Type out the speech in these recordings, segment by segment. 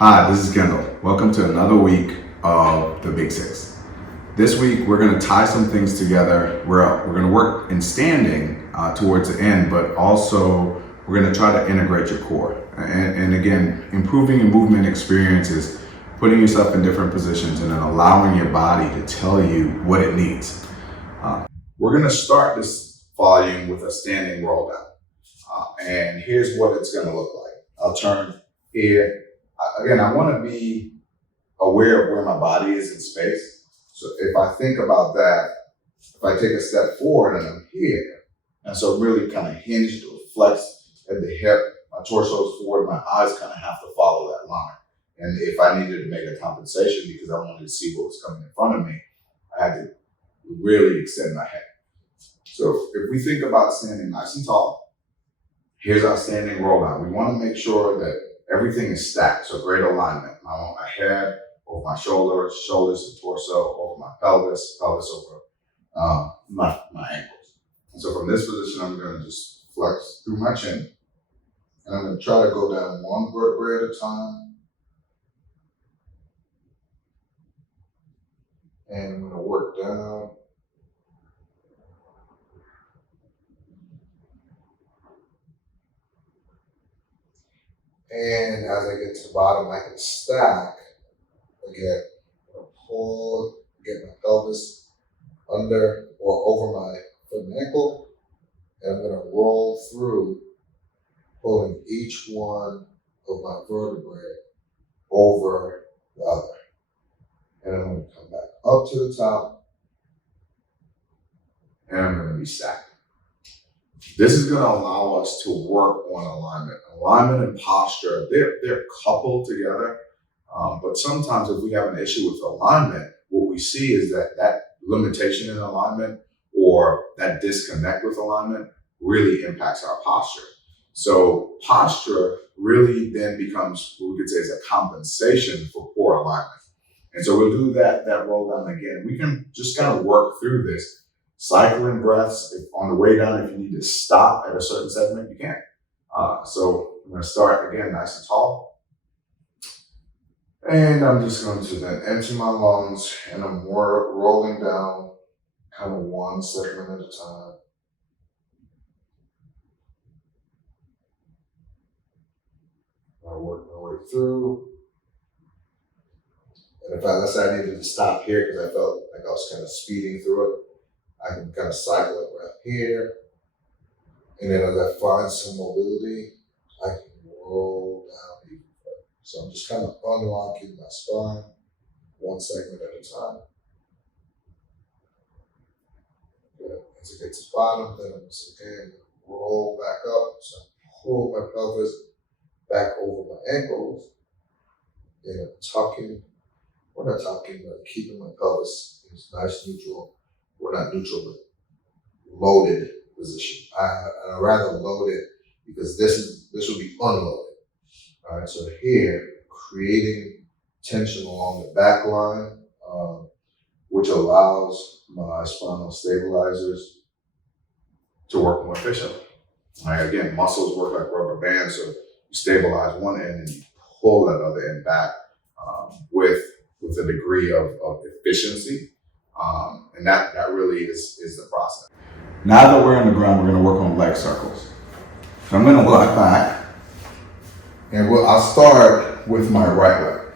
Hi, this is Kendall. Welcome to another week of the Big Six. This week, we're going to tie some things together. We're going to work in standing towards the end, but also we're going to try to integrate your core. And again, improving your movement experiences, putting yourself in different positions and then allowing your body to tell you what it needs. We're going to start this volume with a standing roll down. And here's what it's going to look like. I'll turn here. Again, I want to be aware of where my body is in space. So if I think about that, if I take a step forward and I'm here, and so really kind of hinged or flexed at the hip, my torso is forward, my eyes kind of have to follow that line. And if I needed to make a compensation because I wanted to see what was coming in front of me, I had to really extend my head. So if we think about standing nice and tall, here's our standing roll down. We want to make sure that everything is stacked, so great alignment. I want my head over my shoulders, shoulders and torso over my pelvis, pelvis over my ankles. And so from this position, I'm going to just flex through my chin. And I'm going to try to go down one vertebrae at a time. And I'm going to work down. And as I get to the bottom, I can stack again. I'm going to pull, get my pelvis under or over my foot and ankle. And I'm going to roll through, pulling each one of my vertebrae over the other. And I'm going to come back up to the top. And I'm going to be stacked. This is going to allow us to work on alignment. Alignment and posture, they're coupled together. But sometimes if we have an issue with alignment, what we see is that limitation in alignment or that disconnect with alignment really impacts our posture. So posture really then becomes what we could say is a compensation for poor alignment. And so we'll do that roll down again. We can just kind of work through this. Cycling breaths, if on the way down, if you need to stop at a certain segment, you can. So I'm going to start again nice and tall. And I'm just going to then empty my lungs and I'm rolling down kind of one segment at a time. I work my way through. And if let's say I needed to stop here because I felt like I was kind of speeding through it, I can kind of cycle a breath here. And then as I find some mobility, I can roll down even further. So I'm just kind of unlocking my spine, one segment at a time. Good. As I get to the bottom, then I'm just again roll back up. So I pull my pelvis back over my ankles. And I'm tucking. We're not tucking, but keeping my pelvis in this nice neutral. We're not neutral, but loaded position. I rather loaded because this will be unloaded. All right, so here, creating tension along the back line, which allows my spinal stabilizers to work more efficiently. All right, again, muscles work like rubber bands, so you stabilize one end and you pull that other end back with a degree of efficiency. And that really is the process. Now that we're on the ground, we're going to work on leg circles. So I'm going to lie back, and I'll start with my right leg.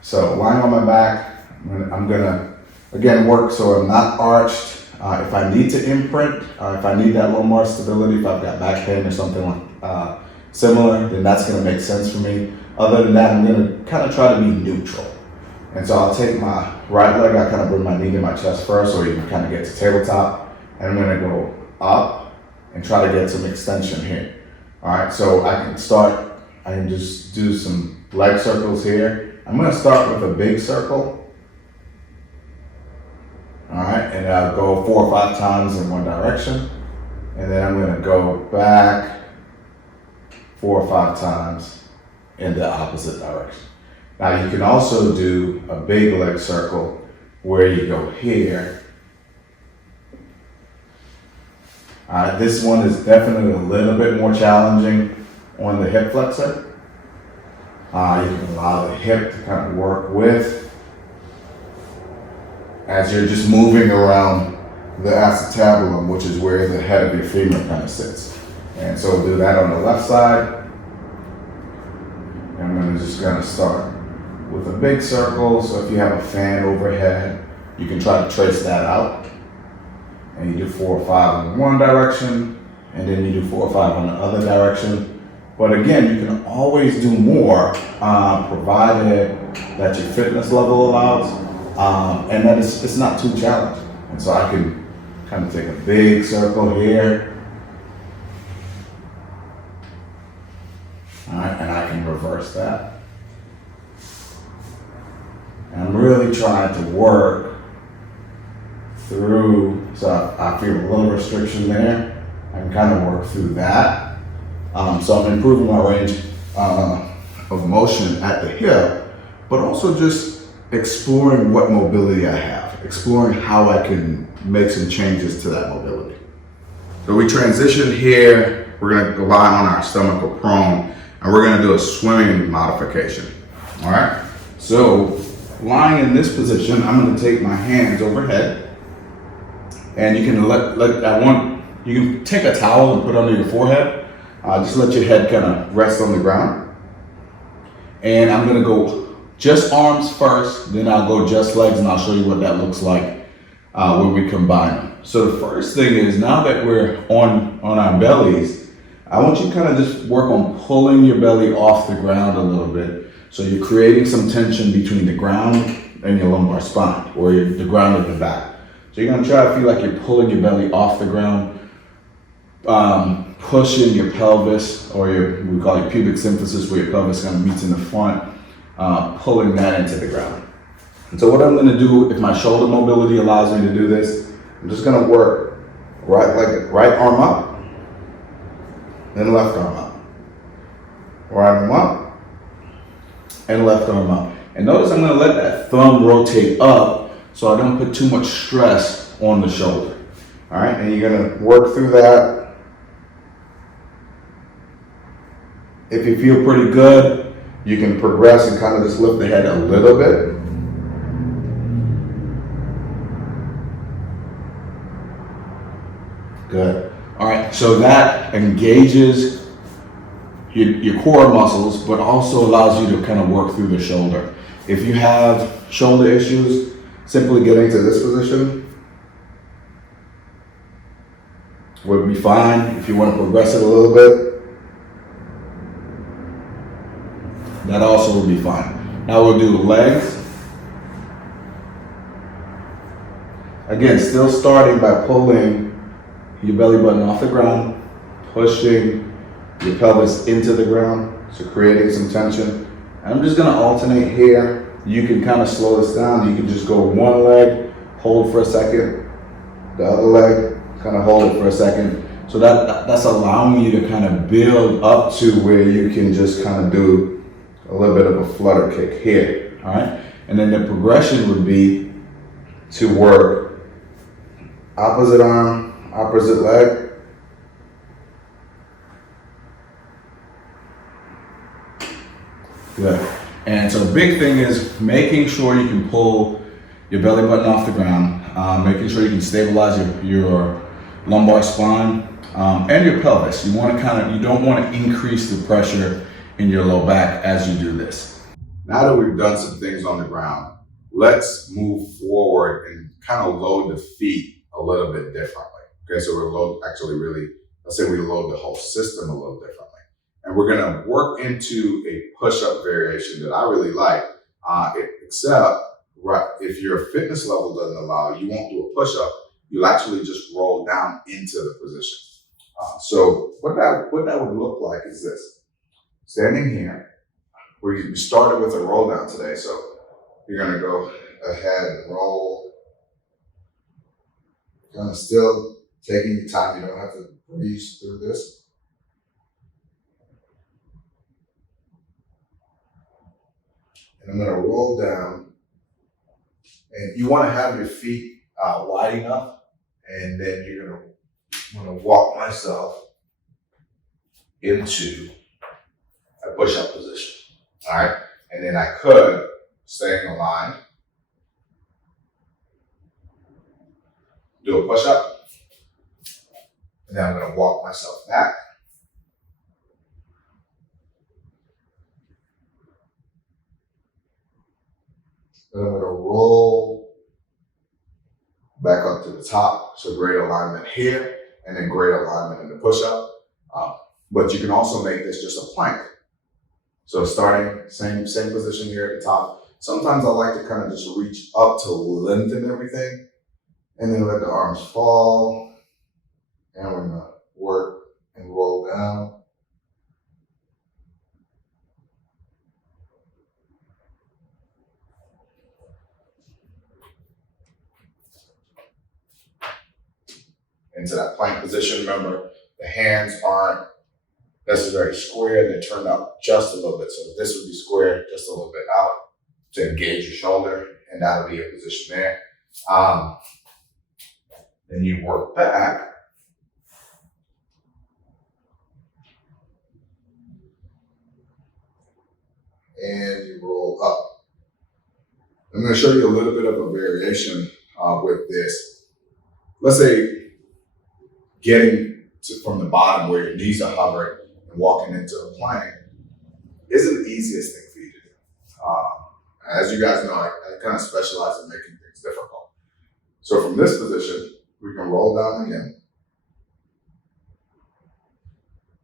So lying on my back, I'm going to, again, work so I'm not arched. If I need to imprint, if I need that little more stability, if I've got back pain or something like similar, then that's going to make sense for me. Other than that, I'm going to kind of try to be neutral. And so I'll take my right leg, I kind of bring my knee to my chest first, so you can kind of get to tabletop. And I'm gonna go up and try to get some extension here. All right, so I can just do some leg circles here. I'm gonna start with a big circle. All right, and I'll go 4 or 5 times in one direction. And then I'm gonna go back 4 or 5 times in the opposite direction. Now you can also do a big leg circle where you go here. This one is definitely a little bit more challenging on the hip flexor. You can allow the hip to kind of work with as you're just moving around the acetabulum, which is where the head of your femur kind of sits. And so we'll do that on the left side. And I'm just gonna start with a big circle. So if you have a fan overhead, you can try to trace that out. And you do 4 or 5 in one direction, and then you do 4 or 5 on the other direction. But again, you can always do more, provided that your fitness level allows, and that it's not too challenging. And so I can kind of take a big circle here. All right, and I can reverse that. And I'm really trying to work through, so I feel a little restriction there. I can kind of work through that. So I'm improving my range of motion at the hip, but also just exploring what mobility I have, exploring how I can make some changes to that mobility. So we transition here, we're gonna lie on our stomach or prone, and we're gonna do a swimming modification, all right? So lying in this position, I'm gonna take my hands overhead, and you can you can take a towel and put it under your forehead. Just let your head kind of rest on the ground. And I'm gonna go just arms first, then I'll go just legs, and I'll show you what that looks like when we combine them. So the first thing is, now that we're on our bellies, I want you to kind of just work on pulling your belly off the ground a little bit. So you're creating some tension between the ground and your lumbar spine, or the ground and the back. So you're gonna try to feel like you're pulling your belly off the ground, pushing your pelvis, or we call it pubic symphysis, where your pelvis kind of meets in the front, pulling that into the ground. And so what I'm gonna do, if my shoulder mobility allows me to do this, I'm just gonna work right arm up, then left arm up. Right arm up, and left arm up. And notice I'm gonna let that thumb rotate up so I don't put too much stress on the shoulder. All right, and you're gonna work through that. If you feel pretty good, you can progress and kind of just lift the head a little bit. Good. All right, so that engages your core muscles, but also allows you to kind of work through the shoulder. If you have shoulder issues, simply getting to this position would be fine. If you want to progress it a little bit, that also would be fine. Now we'll do legs. Again, still starting by pulling your belly button off the ground, pushing your pelvis into the ground, so creating some tension. And I'm just gonna alternate here. You can kind of slow this down. You can just go one leg, hold for a second, the other leg, kind of hold it for a second. So that's allowing you to kind of build up to where you can just kind of do a little bit of a flutter kick here, all right? And then the progression would be to work opposite arm, opposite leg. Good. And so the big thing is making sure you can pull your belly button off the ground, making sure you can stabilize your lumbar spine and your pelvis. You don't want to increase the pressure in your low back as you do this. Now that we've done some things on the ground, let's move forward and kind of load the feet a little bit differently. Okay, so let's say we load the whole system a little differently. And we're gonna work into a push-up variation that I really like, except if your fitness level doesn't allow, you won't do a push-up, you'll actually just roll down into the position. So what that would look like is this. Standing here, we started with a roll down today, so you're gonna go ahead and roll. Kind of still taking your time, you don't have to breeze through this. And I'm gonna roll down, and you wanna have your feet wide enough, and then you're gonna walk myself into a push-up position. all right? And then I could stay in the line, do a push-up, and then I'm gonna walk myself back. Then I'm gonna roll back up to the top. So great alignment here, and then great alignment in the push-up. But you can also make this just a plank. So starting, same position here at the top. Sometimes I like to kind of just reach up to lengthen everything, and then let the arms fall. And we're gonna work and roll down. Into that plank position. Remember, the hands aren't necessarily square, they turn up just a little bit. So this would be square, just a little bit out to engage your shoulder, and that'll be your position there. Then you work back. And you roll up. I'm going to show you a little bit of a variation with this. Let's say getting from the bottom where your knees are hovering and walking into a plank isn't the easiest thing for you to do. As you guys know, I kind of specialize in making things difficult. So from this position, we can roll down again,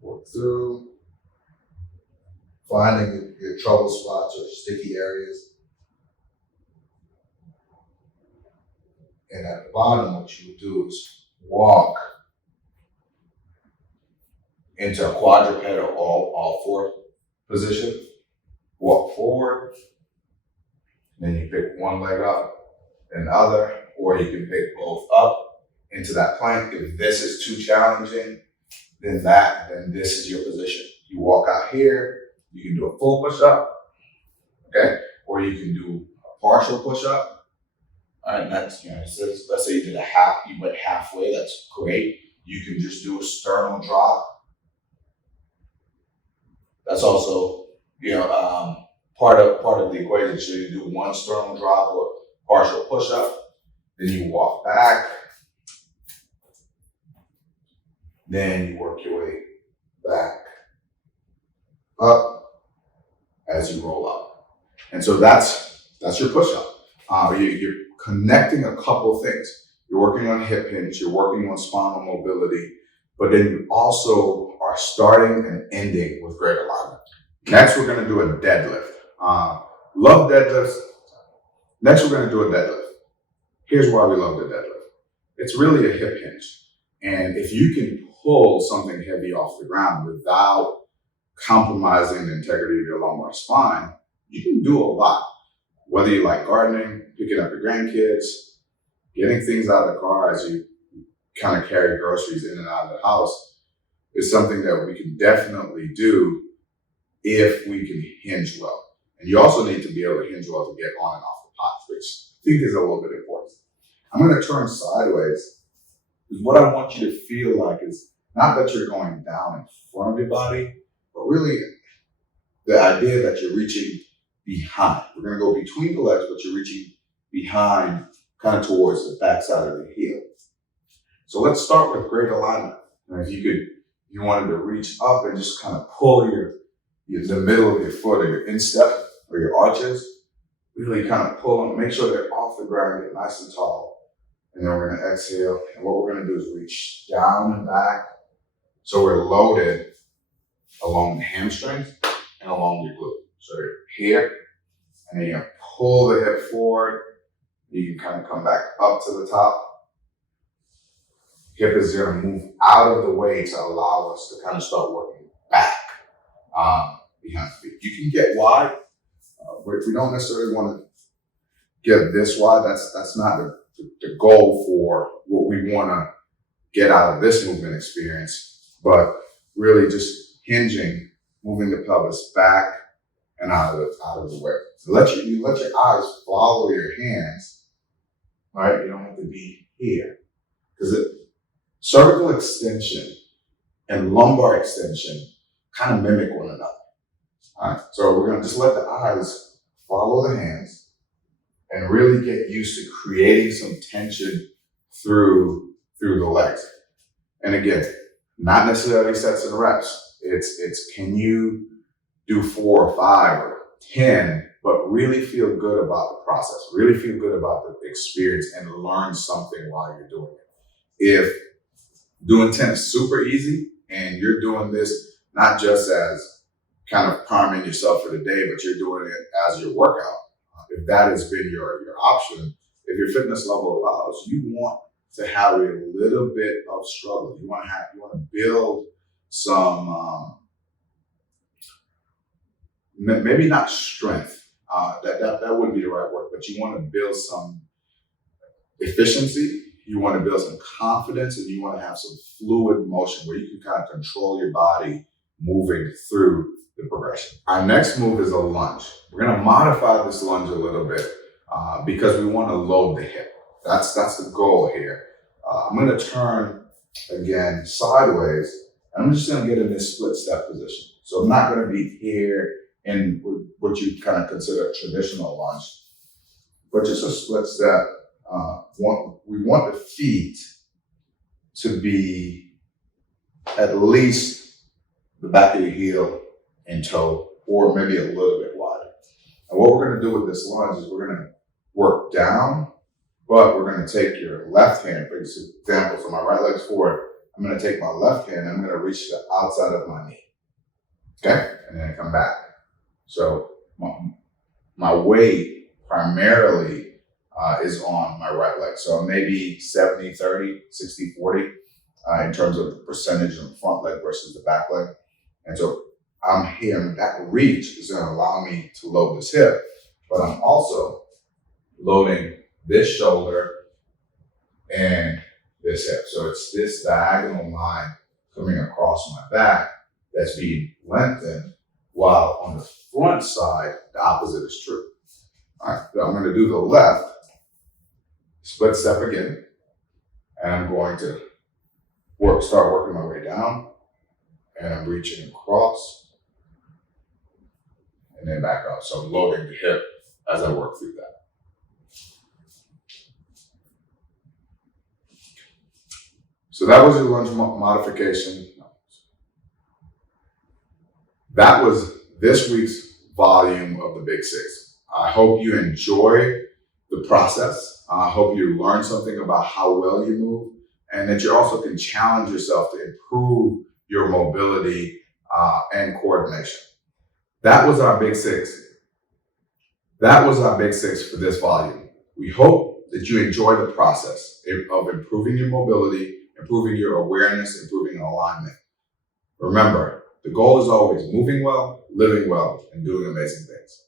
work through, finding your trouble spots or sticky areas. And at the bottom, what you would do is walk into a quadruped or all four position. Walk forward, then you pick one leg up, then the other, or you can pick both up into that plank. If this is too challenging, then this is your position. You walk out here, you can do a full push-up, okay? Or you can do a partial push-up. All right, that's, let's say you did you went halfway, that's great. You can just do a sternal drop. That's also, part of the equation. So you do one sternal drop or partial push-up, then you walk back, then you work your way back up as you roll up. And so that's your push-up. You're connecting a couple things. You're working on hip hinge, you're working on spinal mobility, but then you also are starting and ending with great alignment. Next, we're gonna do a deadlift. Love deadlifts. Next, we're gonna do a deadlift. Here's why we love the deadlift. It's really a hip hinge. And if you can pull something heavy off the ground without compromising the integrity of your lumbar spine, you can do a lot. Whether you like gardening, picking up your grandkids, getting things out of the car as you kind of carry groceries in and out of the house is something that we can definitely do if we can hinge well. And you also need to be able to hinge well to get on and off the pot, which I think is a little bit important. I'm going to turn sideways because what I want you to feel like is not that you're going down in front of your body, but really the idea that you're reaching behind. We're going to go between the legs, but you're reaching behind, kind of towards the backside of the heel. So let's start with great alignment. And if you wanted to reach up and just kind of pull the middle of your foot or your instep or your arches, really kind of pull them, make sure they're off the ground, get nice and tall. And then we're going to exhale. And what we're going to do is reach down and back. So we're loaded along the hamstrings and along your glute. So you're here, and then you pull the hip forward. You can kind of come back up to the top. Hip is going to move out of the way to allow us to kind of start working back behind the feet. You can get wide. We don't necessarily want to get this wide. That's not the goal for what we want to get out of this movement experience, but really just hinging, moving the pelvis back and out of the way. So let your eyes follow your hands. All right, you don't have to be here because cervical extension and lumbar extension kind of mimic one another. All right, so we're gonna just let the eyes follow the hands and really get used to creating some tension through the legs. And again, not necessarily sets and reps. It's can you do 4 or 5 or 10, but really feel good about the process, really feel good about the experience and learn something while you're doing it. If doing 10 is super easy and you're doing this not just as kind of priming yourself for the day, but you're doing it as your workout, if that has been your option, if your fitness level allows, you want to have a little bit of struggle. You want to build some, maybe not strength. That wouldn't be the right word, but you want to build some efficiency. You want to build some confidence, and you want to have some fluid motion where you can kind of control your body moving through the progression. Our next move is a lunge. We're going to modify this lunge a little bit because we want to load the hip. That's the goal here. I'm going to turn again sideways, and I'm just going to get in this split step position. So I'm not going to be here in what you kind of consider a traditional lunge, but just a split step. We want the feet to be at least the back of your heel and toe, or maybe a little bit wider. And what we're going to do with this lunge is we're going to work down, but we're going to take your left hand, for example, so my right leg's forward. I'm going to take my left hand and I'm going to reach the outside of my knee. Okay? And then come back. So my weight primarily is on my right leg. So maybe 70-30, 60-40 in terms of the percentage of the front leg versus the back leg. And so I'm here, and that reach is going to allow me to load this hip, but I'm also loading this shoulder and this hip. So it's this diagonal line coming across my back that's being lengthened, while on the front side, the opposite is true. All right, so I'm going to do the left, split step again, and I'm going to start working my way down, and I'm reaching across, and then back up. So I'm loading the hip as I work through that. So that was your lunge modification. That was this week's volume of the Big Six. I hope you enjoy the process. I hope you learn something about how well you move, and that you also can challenge yourself to improve your mobility and coordination. That was our Big Six. That was our Big Six for this volume. We hope that you enjoy the process of improving your mobility, improving your awareness, improving alignment. Remember, the goal is always moving well, living well, and doing amazing things.